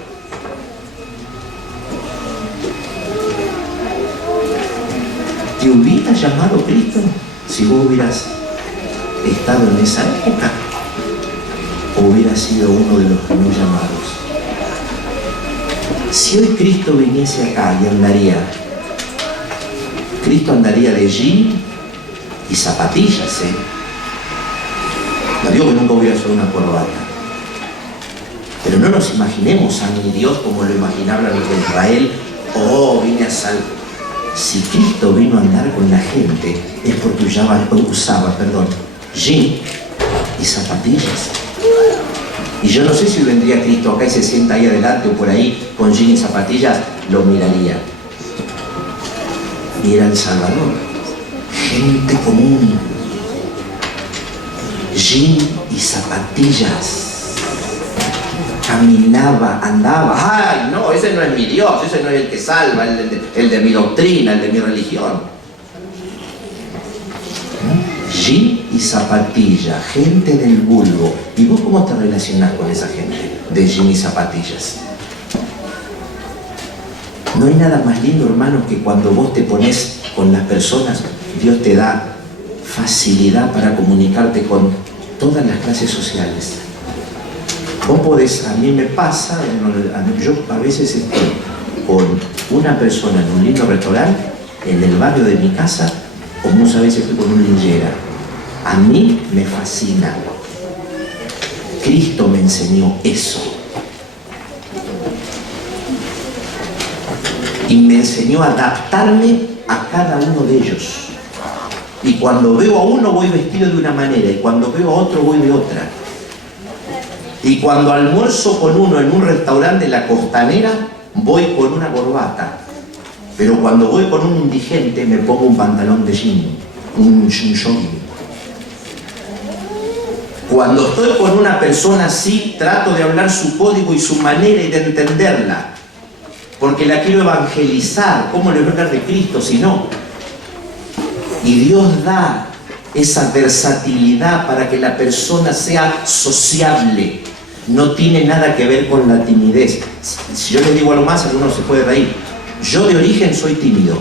¿Te hubiera llamado Cristo si vos hubieras estado en esa época? ¿O hubieras sido uno de los no llamados? Si hoy Cristo viniese acá y andaría, Cristo andaría de jean y zapatillas, No digo que nunca hubiera usado una corbata. Pero no nos imaginemos a mi Dios como lo imaginaban los de Israel. Oh, vine a salvar. Si Cristo vino a andar con la gente, es porque usaba jean y zapatillas. Y yo no sé si vendría Cristo acá y se sienta ahí adelante o por ahí con jean y zapatillas, lo miraría. Y era el Salvador. Gente común. Jean y zapatillas. Caminaba, andaba. ¡Ay, no! Ese no es mi Dios, ese no es el que salva, el de mi doctrina, el de mi religión. Jean y zapatilla, gente del vulgo. ¿Y vos cómo te relacionás con esa gente de jean y zapatillas? No hay nada más lindo, hermanos, que cuando vos te pones con las personas, Dios te da facilidad para comunicarte con todas las clases sociales. Vos podés, a mí me pasa, yo a veces estoy con una persona en un lindo restaurante, en el barrio de mi casa, o muchas veces estoy con un linchera. A mí me fascina. Cristo me enseñó eso. Y me enseñó a adaptarme a cada uno de ellos. Y cuando veo a uno voy vestido de una manera, y cuando veo a otro voy de otra. Y cuando almuerzo con uno en un restaurante de la Costanera, voy con una corbata. Pero cuando voy con un indigente me pongo un pantalón de jean, un jogging. Cuando estoy con una persona así, trato de hablar su código y su manera y de entenderla. Porque la quiero evangelizar. ¿Cómo le voy a hablar de Cristo si no? Y Dios da esa versatilidad para que la persona sea sociable. No tiene nada que ver con la timidez. Si yo les digo algo más, alguno se puede reír. Yo de origen soy tímido.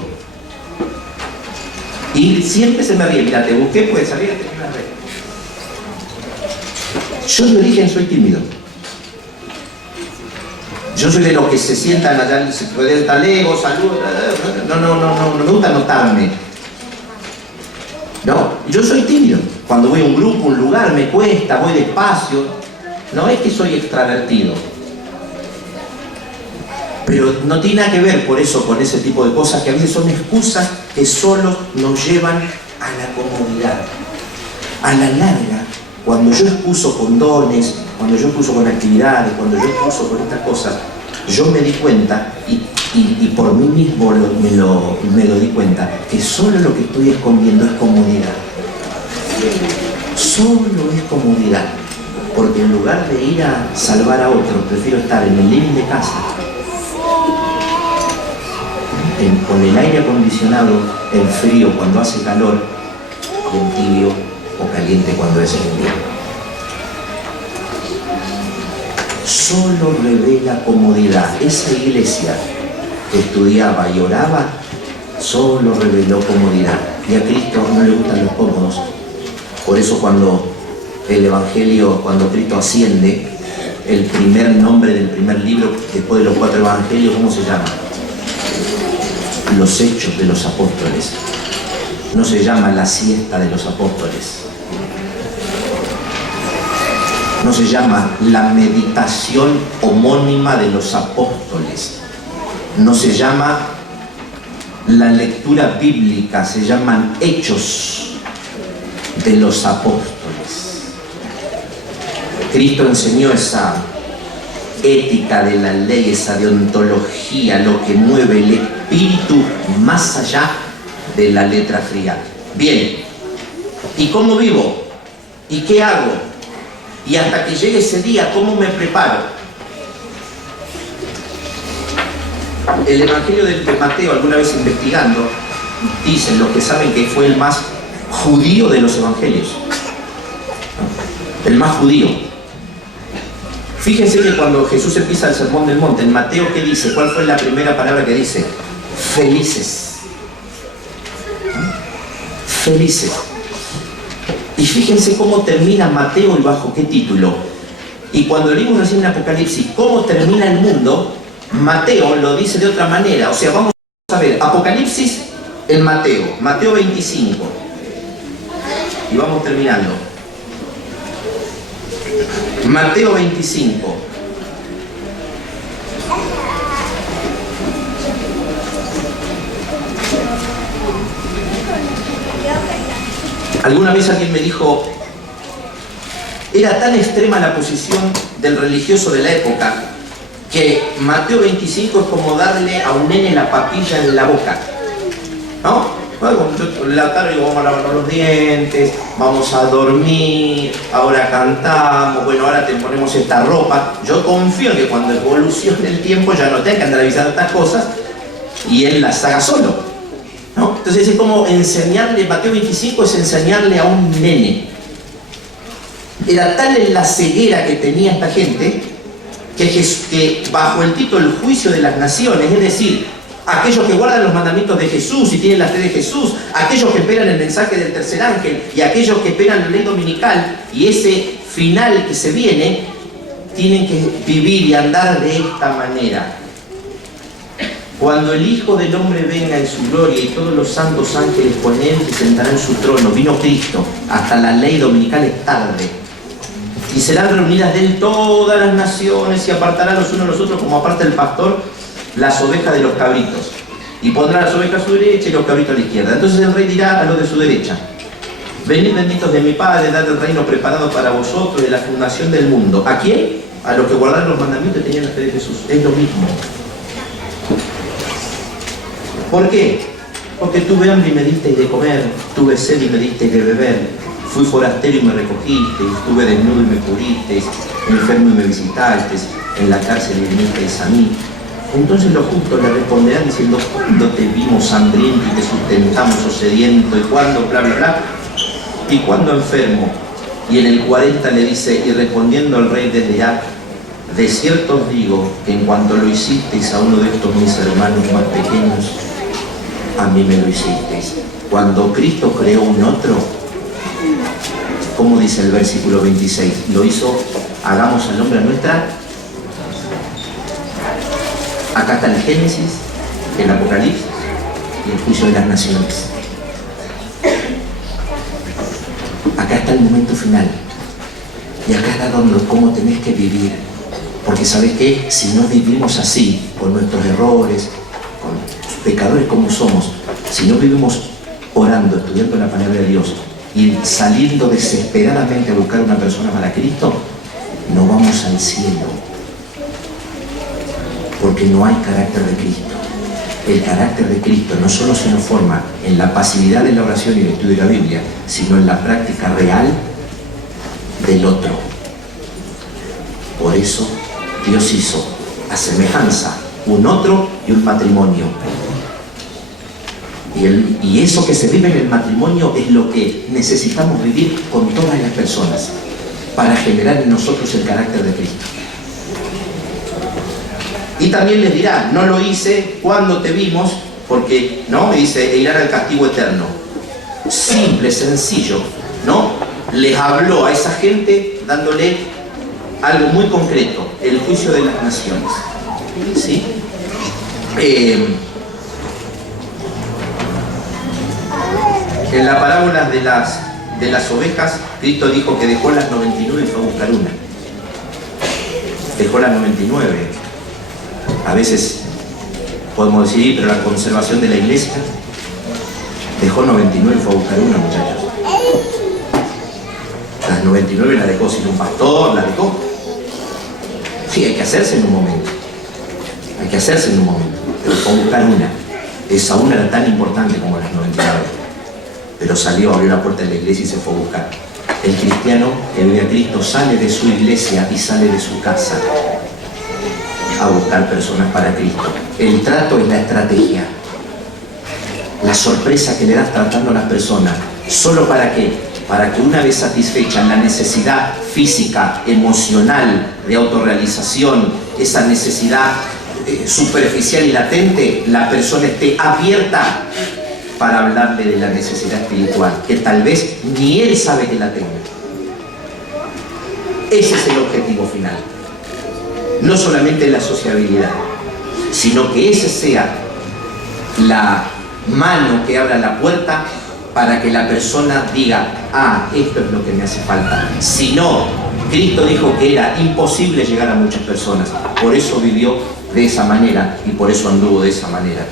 Y siempre se me ríe. Mira, te busqué, puedes salir, te me ríe. Yo de origen soy tímido. Yo soy de los que se sientan allá, se puede estar lejos, saludos. No me gusta notarme. No, yo soy tímido. Cuando voy a un grupo, un lugar, me cuesta, voy despacio. No es que soy extravertido. Pero no tiene nada que ver por eso con ese tipo de cosas que a veces son excusas que solo nos llevan a la comodidad. A la larga, cuando yo excuso con dones, cuando yo curso con actividades, cuando yo curso con estas cosas, yo me di cuenta y por mí mismo me lo di cuenta, que solo lo que estoy escondiendo es comodidad. Solo es comodidad. Porque en lugar de ir a salvar a otros, prefiero estar en el living de casa, con el aire acondicionado en frío cuando hace calor y en tibio o caliente cuando es el invierno. Solo revela comodidad. Esa iglesia que estudiaba y oraba solo reveló comodidad. Y a Cristo no le gustan los cómodos. Por eso cuando el Evangelio, cuando Cristo asciende, el primer nombre del primer libro, después de los 4 evangelios, ¿cómo se llama? Los Hechos de los Apóstoles. No se llama la siesta de los apóstoles. No se llama la meditación homónima de los apóstoles. No se llama la lectura bíblica, se llaman Hechos de los Apóstoles. Cristo enseñó esa ética de la ley, esa deontología, lo que mueve el espíritu más allá de la letra fría. Bien, ¿y cómo vivo? ¿Y qué hago? Y hasta que llegue ese día, ¿cómo me preparo? El Evangelio de Mateo, alguna vez investigando, dicen los que saben que fue el más judío de los evangelios. El más judío. Fíjense que cuando Jesús empieza el Sermón del Monte, en Mateo, ¿qué dice? ¿Cuál fue la primera palabra que dice? Felices. Felices. Y fíjense cómo termina Mateo y bajo qué título. Y cuando leímos recién en Apocalipsis cómo termina el mundo, Mateo lo dice de otra manera. O sea, vamos a ver Apocalipsis en Mateo, Mateo 25. Y vamos terminando. Mateo 25. Alguna vez alguien me dijo, era tan extrema la posición del religioso de la época que Mateo 25 es como darle a un nene la papilla en la boca, ¿no? Bueno, la tarde digo, vamos a lavarnos los dientes, vamos a dormir, ahora cantamos, bueno, ahora te ponemos esta ropa. Yo confío en que cuando evolucione el tiempo ya no tenga que andar avisando estas cosas y él las haga solo, ¿no? Entonces es como enseñarle, Mateo 25 es enseñarle a un nene. Era tal en la ceguera que tenía esta gente que bajo el título El juicio de las naciones, es decir, aquellos que guardan los mandamientos de Jesús y tienen la fe de Jesús, aquellos que esperan el mensaje del tercer ángel y aquellos que esperan la ley dominical y ese final que se viene, tienen que vivir y andar de esta manera. Cuando el Hijo del Hombre venga en su gloria y todos los santos ángeles con él se sentarán en su trono, vino Cristo, hasta la ley dominical es tarde. Y serán reunidas de él todas las naciones y apartará los unos a los otros como aparta el pastor las ovejas de los cabritos. Y pondrá las ovejas a su derecha y los cabritos a la izquierda. Entonces el rey dirá a los de su derecha, venid benditos de mi Padre, dad el reino preparado para vosotros de la fundación del mundo. ¿A quién? A los que guardaron los mandamientos y tenían la fe de Jesús. Es lo mismo. ¿Por qué? Porque tuve hambre y me disteis de comer, tuve sed y me disteis de beber. Fui forastero y me recogisteis, estuve desnudo y me cubristeis, enfermo y me visitasteis, en la cárcel y vinisteis a mí. Entonces los justos le responderán diciendo, ¿cuándo te vimos hambriento y te sustentamos o sediento? ¿Y cuándo bla bla bla? ¿Y cuándo enfermo? Y en el 40 le dice, y respondiendo el rey desde ya, de cierto os digo que en cuanto lo hicisteis a uno de estos mis hermanos más pequeños, a mí me lo hicisteis. Cuando Cristo creó un otro, ¿cómo dice el versículo 26? Lo hizo, hagamos al hombre a nuestra. Acá está el Génesis, el Apocalipsis y el juicio de las naciones. Acá está el momento final. Y acá está donde, cómo tenés que vivir. Porque ¿sabés qué? Si no vivimos así, con nuestros errores, con pecadores como somos, si no vivimos orando, estudiando la palabra de Dios y saliendo desesperadamente a buscar una persona para Cristo, no vamos al cielo, porque no hay carácter de Cristo. El carácter de Cristo no solo se nos forma en la pasividad de la oración y el estudio de la Biblia, sino en la práctica real del otro. Por eso Dios hizo a semejanza un otro y un matrimonio. Y eso que se vive en el matrimonio es lo que necesitamos vivir con todas las personas para generar en nosotros el carácter de Cristo. Y también les dirá, no lo hice cuando te vimos, porque, ¿no? Me dice, e irán al castigo eterno. Simple, sencillo, ¿no? Les habló a esa gente dándole algo muy concreto, el juicio de las naciones. ¿Sí? En la parábola de las ovejas, Cristo dijo que dejó las 99 y fue a buscar una. Dejó las 99. A veces podemos decir, pero la conservación de la iglesia dejó 99 y fue a buscar una, muchachos. Las 99 las dejó sin un pastor, las dejó. Sí, hay que hacerse en un momento. Hay que hacerse en un momento. Pero fue a buscar una. Esa una era tan importante como las 99. Pero salió, abrió la puerta de la iglesia y se fue a buscar. El cristiano que vive a Cristo sale de su iglesia y sale de su casa a buscar personas para Cristo. El trato es la estrategia. La sorpresa que le das tratando a las personas. ¿Solo para qué? Para que una vez satisfecha la necesidad física, emocional, de autorrealización, esa necesidad superficial y latente, la persona esté abierta para hablarle de la necesidad espiritual, que tal vez ni él sabe que la tenga. Ese es el objetivo final. No solamente la sociabilidad, sino que esa sea la mano que abra la puerta para que la persona diga, ah, esto es lo que me hace falta. Si no, Cristo dijo que era imposible llegar a muchas personas, por eso vivió de esa manera y por eso anduvo de esa manera.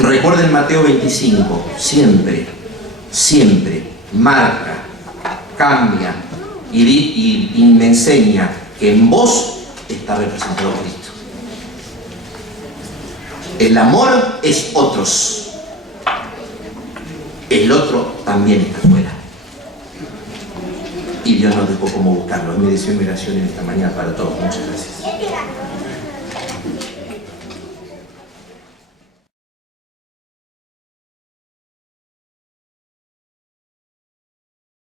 Recuerden Mateo 25, siempre marca, cambia y me enseña que en vos está representado Cristo. El amor es otros, el otro también está afuera. Y Dios nos dejó cómo buscarlo. Es mi deseo y mi oración en esta mañana para todos. Muchas gracias.